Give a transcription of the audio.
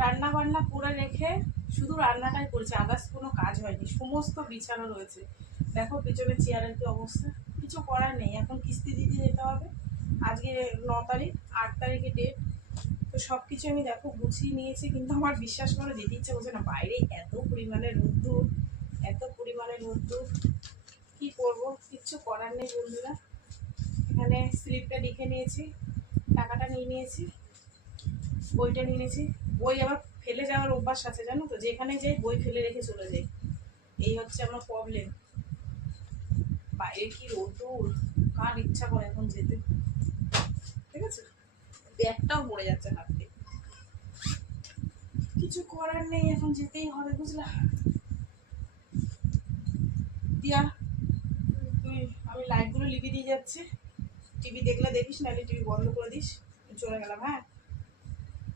রান্না বান্না করে রেখে শুধু রান্নাটাই করেছে, আদার্স কোনো কাজ হয়নি, সমস্ত বিছানো রয়েছে। দেখো পেছনে চেয়ারের কি অবস্থা। কিছু করার নেই, এখন কিস্তি দিতে যেতে হবে। আজকে 9 তারিখ, 8 তারিখে ডেট। তো সব কিছু আমি দেখো গুছিয়ে নিয়েছি, কিন্তু আমার বিশ্বাস করে যেতে ইচ্ছে করছে না। বাইরে এত পরিমাণে রোদ্দুর, এত পরিমাণে রোদ্দুর, কী করবো, কিচ্ছু করার নেই বন্ধুরা। এখানে স্লিপটা লিখে নিয়েছি, টাকাটা নিয়ে নিয়েছি, বইটা নিয়ে নিয়েছি। বই আবার ফেলে যাওয়ার অভ্যাস আছে জানো তো, যেখানে যাই বই ফেলে রেখে চলে যাই, এই হচ্ছে আমার প্রবলেম। বাইরে কি রোদ্দুর, কার ইচ্ছা করে এখন যেতে। ঠিক আছে, ব্যাগটাও পড়ে যাচ্ছে হাত থেকে, কিছু করার নেই, এখন যেতেই হবে বুঝলা। দিয়া তুই, আমি লাইটগুলো লিখে দিয়ে যাচ্ছি, টিভি দেখলে দেখিস, নাহলে টিভি বন্ধ করে দিস। চলে গেলাম, হ্যাঁ।